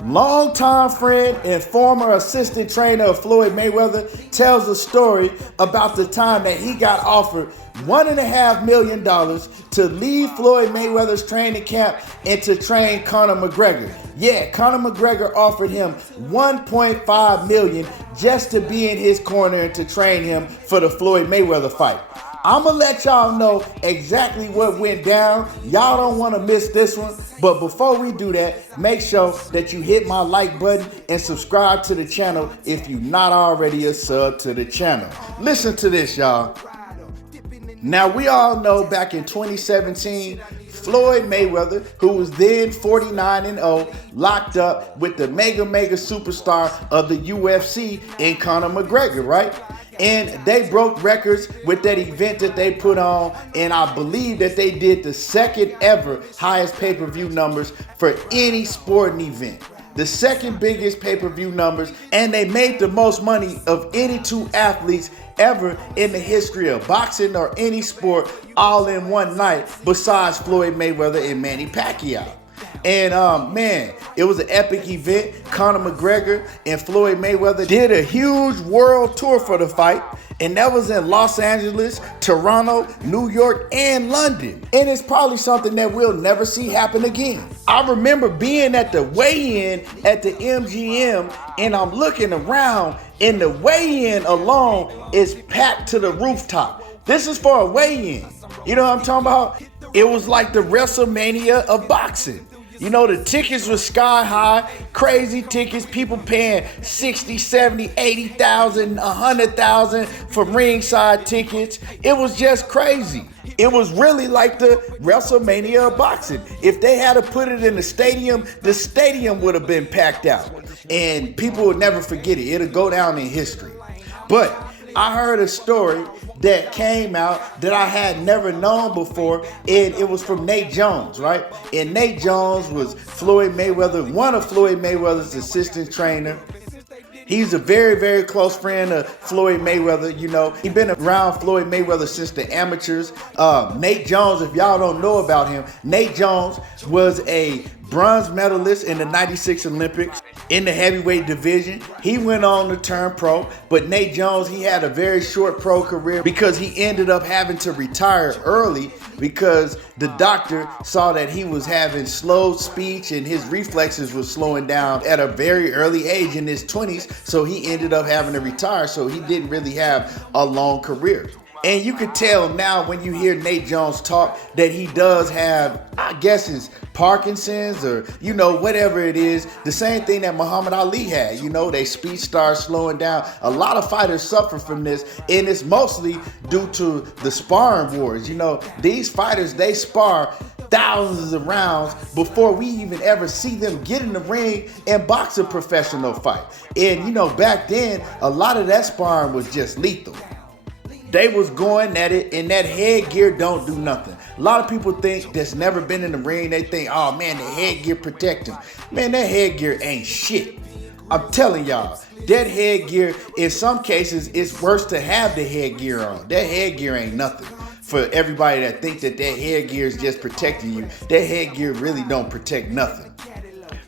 Longtime friend and former assistant trainer of Floyd Mayweather tells a story about the time that he got offered $1.5 million to leave Floyd Mayweather's training camp and to train Conor McGregor. Yeah, Conor McGregor offered him $1.5 million just to be in his corner and to train him for the Floyd Mayweather fight. I'm gonna let y'all know exactly what went down. Y'all don't wanna miss this one. But before we do that, make sure that you hit my like button and subscribe to the channel if you're not already a sub to the channel. Listen to this, y'all. Now, we all know back in 2017, Floyd Mayweather, who was then 49-0, locked up with the mega superstar of the UFC in Conor McGregor, right? And they broke records with that event that they put on, and I believe that they did the second ever highest pay-per-view numbers for any sporting event. The second biggest pay-per-view numbers, and they made the most money of any two athletes ever in the history of boxing or any sport all in one night besides Floyd Mayweather and Manny Pacquiao. And man, it was an epic event. Conor McGregor and Floyd Mayweather did a huge world tour for the fight, and that was in Los Angeles, Toronto, New York, and London. And it's probably something that we'll never see happen again. I remember being at the weigh-in at the MGM, and I'm looking around, and the weigh-in alone is packed to the rooftop. This is for a weigh-in. You know what I'm talking about? It was like the WrestleMania of boxing. You know, the tickets were sky high, crazy tickets, people paying 60, 70, 80,000, 100,000 for ringside tickets. It was just crazy. It was really like the WrestleMania of boxing. If they had to put it in the stadium would have been packed out. And people would never forget it. It'll go down in history. But I heard a story that came out that I had never known before, and it was from Nate Jones, right? And Nate Jones was Floyd Mayweather, one of Floyd Mayweather's assistant trainer. He's a very close friend of Floyd Mayweather. You know, he's been around Floyd Mayweather since the amateurs. Nate Jones, if y'all don't know about him, Nate Jones was a bronze medalist in the 96 Olympics in the heavyweight division. He went on to turn pro, but Nate Jones, he had a very short pro career because he ended up having to retire early because the doctor saw that he was having slow speech and his reflexes were slowing down at a very early age in his 20s. So he ended up having to retire. So he didn't really have a long career. And you can tell now when you hear Nate Jones talk that he does have, I guess it's Parkinson's or, you know, whatever it is. The same thing that Muhammad Ali had. You know, their speech starts slowing down. A lot of fighters suffer from this, and it's mostly due to the sparring wars. You know, these fighters, they spar thousands of rounds before we even ever see them get in the ring and box a professional fight. And, you know, back then, a lot of that sparring was just lethal. They was going at it, and that headgear don't do nothing. A lot of people think that's never been in the ring, they think, oh man, the headgear protect them. Man, that headgear ain't shit. I'm telling y'all, that headgear, in some cases, it's worse to have the headgear on. That headgear ain't nothing. For everybody that think that headgear is just protecting you, that headgear really don't protect nothing.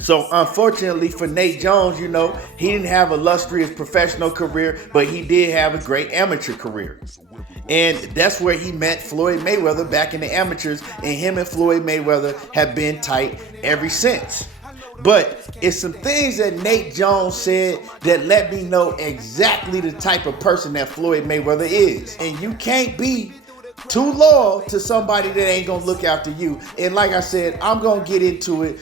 So unfortunately for Nate Jones, you know, he didn't have a illustrious professional career, but he did have a great amateur career. And that's where he met Floyd Mayweather back in the amateurs, and him and Floyd Mayweather have been tight ever since. But it's some things that Nate Jones said that let me know exactly the type of person that Floyd Mayweather is. And you can't be too loyal to somebody that ain't gonna look after you. And like I said, I'm gonna get into it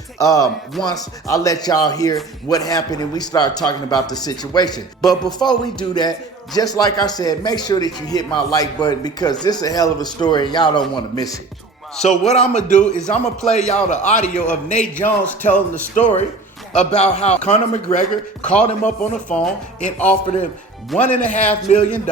once I let y'all hear what happened and we start talking about the situation. But before we do that, just like I said, make sure that you hit my like button because this is a hell of a story and y'all don't want to miss it. So what I'm gonna do is I'm gonna play y'all the audio of Nate Jones telling the story about how Conor McGregor called him up on the phone and offered him $1.5 million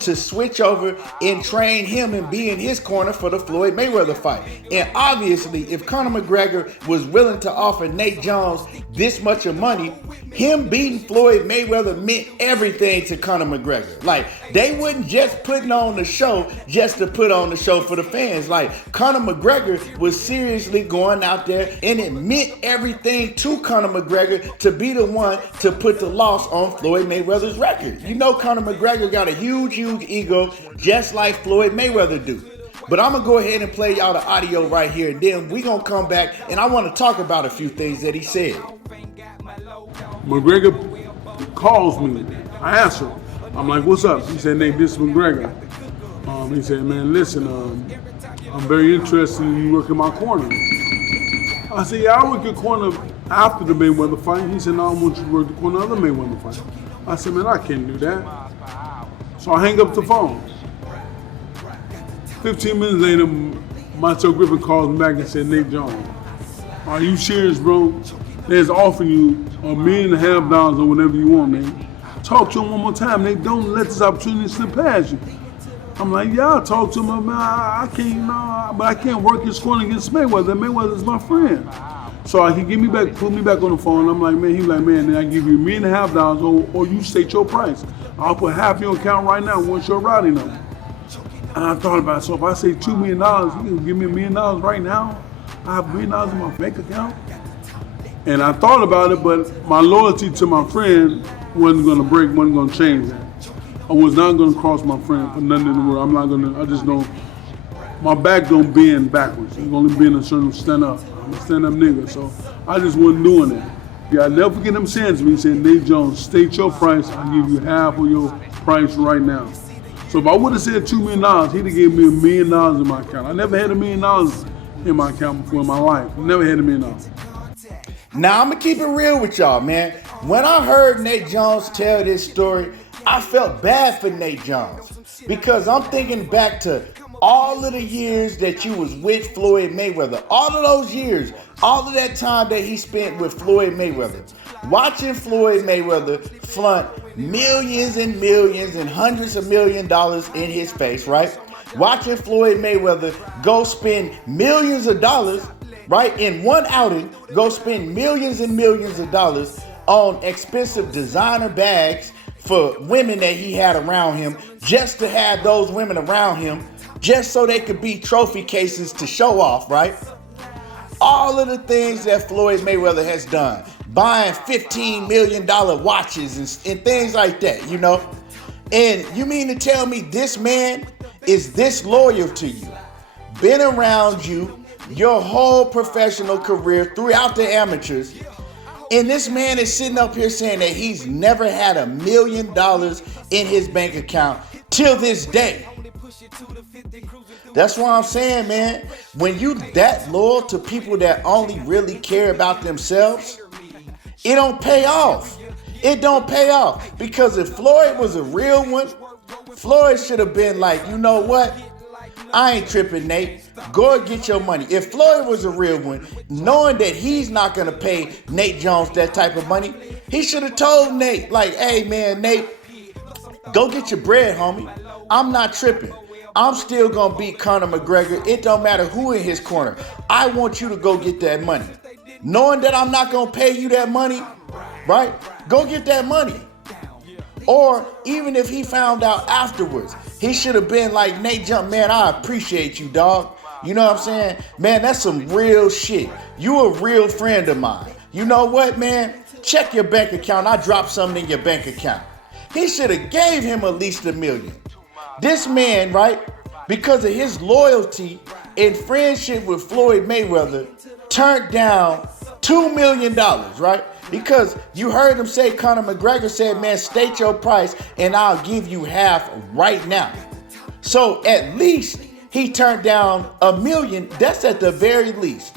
to switch over and train him and be in his corner for the Floyd Mayweather fight. And obviously, if Conor McGregor was willing to offer Nate Jones this much of money, him beating Floyd Mayweather meant everything to Conor McGregor. Like, they wouldn't just putting on the show just to put on the show for the fans. Like, Conor McGregor was seriously going out there, and it meant everything to Conor McGregor to be the one to put the loss on Floyd Mayweather's record. You know, Conor McGregor got a huge ego, just like Floyd Mayweather do. But I'm going to go ahead and play y'all the audio right here, and then we going to come back, and I want to talk about a few things that he said. McGregor calls me. I answer. I'm like, what's up? He said, Nate, this is McGregor. He said, man, listen, I'm very interested in you working my corner. I said, yeah, I work your corner after the Mayweather fight. He said, no, I want you to work the corner of the Mayweather fight. I said, man, I can't do that. So I hang up the phone. 15 minutes later, Marcel Griffin calls me back and said, Nate Jones, are you serious, bro? They're offering you $1.5 million or whatever you want, man. Talk to him one more time, Nate. Don't let this opportunity slip past you. I'm like, yeah, I'll talk to him. Man, I can't, but I can't work his corner against Mayweather. Mayweather's my friend. So he put me back on the phone. I'm like, man, he's like, man, then I give you $1.5 million or you state your price. I'll put half your account right now once you're routing them. And I thought about it. So if I say $2 million, he can give me $1 million right now. I have $1 million in my bank account. And I thought about it, but my loyalty to my friend wasn't going to break, wasn't going to change that. I was not going to cross my friend for nothing in the world. I'm not going to, I just don't, my back don't bend backwards. It's only bend a certain stand up. I'm a stand up nigga, so I just wasn't doing that. Yeah, I never forget him saying to me, he said, Nate Jones, state your price, I'll give you half of your price right now. So if I would have said $2 million, he'd have given me $1 million in my account. I never had $1 million in my account before in my life. Never had $1 million. Now, I'm going to keep it real with y'all, man. When I heard Nate Jones tell this story, I felt bad for Nate Jones because I'm thinking back to all of the years that you was with Floyd Mayweather, all of those years, all of that time that he spent with Floyd Mayweather, watching Floyd Mayweather flaunt millions and millions and hundreds of $millions in his face, right? Watching Floyd Mayweather go spend millions of dollars, right, in one outing, go spend millions and millions of dollars on expensive designer bags for women that he had around him, just to have those women around him, just so they could be trophy cases to show off, right? All of the things that Floyd Mayweather has done, buying $15 million watches and things like that, you know? And you mean to tell me this man is this loyal to you, been around you your whole professional career throughout the amateurs, and this man is sitting up here saying that he's never had $1 million in his bank account till this day? That's what I'm saying, man. When you that loyal to people that only really care about themselves, it don't pay off. It don't pay off. Because if Floyd was a real one, Floyd should have been like, you know what? I ain't tripping, Nate. Go and get your money. If Floyd was a real one, knowing that he's not going to pay Nate Jones that type of money, he should have told Nate, like, hey, man, Nate, go get your bread, homie. I'm not tripping. I'm still going to beat Conor McGregor. It don't matter who in his corner. I want you to go get that money. Knowing that I'm not going to pay you that money, right? Go get that money. Or even if he found out afterwards, he should have been like, Nate Jump, man, I appreciate you, dog. You know what I'm saying? Man, that's some real shit. You a real friend of mine. You know what, man? Check your bank account. I dropped something in your bank account. He should have gave him at least $1 million. This man, right, because of his loyalty and friendship with Floyd Mayweather, turned down $2 million, right? Because you heard him say, Conor McGregor said, man, state your price and I'll give you half right now. So at least he turned down $1 million. That's at the very least.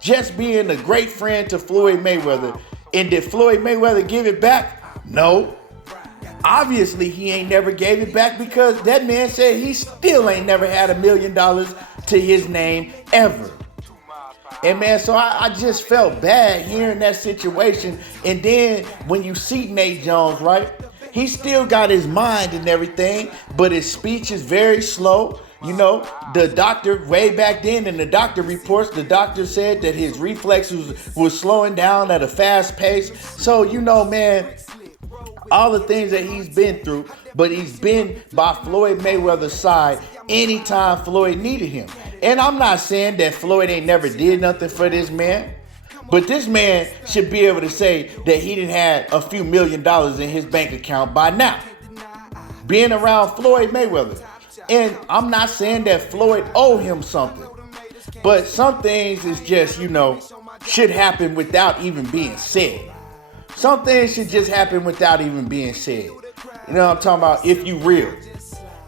Just being a great friend to Floyd Mayweather. And did Floyd Mayweather give it back? No. Obviously, he ain't never gave it back because that man said he still ain't never had $1 million to his name ever. And man, so I just felt bad hearing that situation. And then when you see Nate Jones, right? He still got his mind and everything, but his speech is very slow. You know, the doctor way back then in the doctor reports, the doctor said that his reflexes was slowing down at a fast pace. So, you know, man, all the things that he's been through, but he's been by Floyd Mayweather's side anytime Floyd needed him. And I'm not saying that Floyd ain't never did nothing for this man, but this man should be able to say that he didn't have a few $1 million in his bank account by now, being around Floyd Mayweather. And I'm not saying that Floyd owed him something, but some things is just, you know, should happen without even being said. Some things should just happen without even being said. You know what I'm talking about? If you real.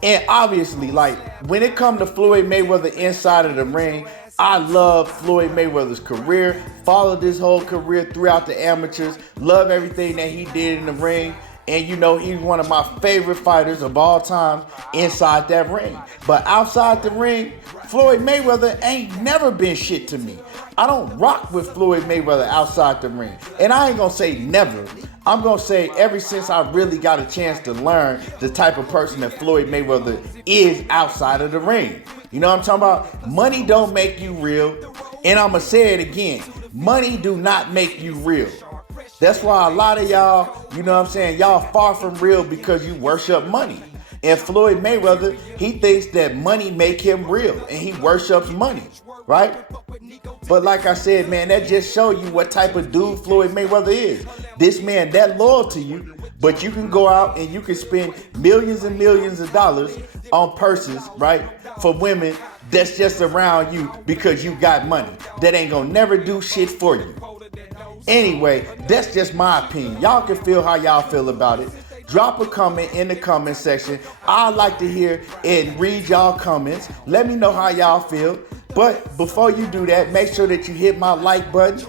And obviously, like, when it comes to Floyd Mayweather inside of the ring, I love Floyd Mayweather's career. Followed his whole career throughout the amateurs. Love everything that he did in the ring. And you know, he's one of my favorite fighters of all time inside that ring. But outside the ring, Floyd Mayweather ain't never been shit to me. I don't rock with Floyd Mayweather outside the ring. And I ain't gonna say never. I'm gonna say ever since I really got a chance to learn the type of person that Floyd Mayweather is outside of the ring. You know what I'm talking about? Money don't make you real. And I'm gonna say it again. Money do not make you real. That's why a lot of y'all, you know what I'm saying, y'all far from real because you worship money. And Floyd Mayweather, he thinks that money make him real and he worships money, right? But like I said, man, that just show you what type of dude Floyd Mayweather is. This man that loyal to you, but you can go out and you can spend millions and millions of dollars on purses, right, for women that's just around you because you got money. That ain't gonna never do shit for you. Anyway, that's just my opinion. Y'all can feel how y'all feel about it. Drop a comment in the comment section. I'd like to hear and read y'all comments. Let me know how y'all feel. But before you do that, make sure that you hit my like button.